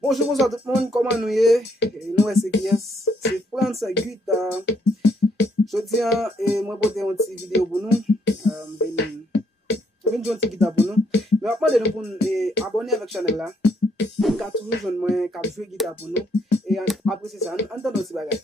Bonjour, bonsoir tout le monde, comment nous y? Nous, c'est qui est? C'est France Guita. Je tiens, moi, pour une petite vidéo pour nous. Je vais une petite guitare pour nous. Mais après, de nous pour abonner avec la chaîne là. Car toujours, je vais jouer guitare pour nous. Et après, c'est ça, nous entendons aussi bagage.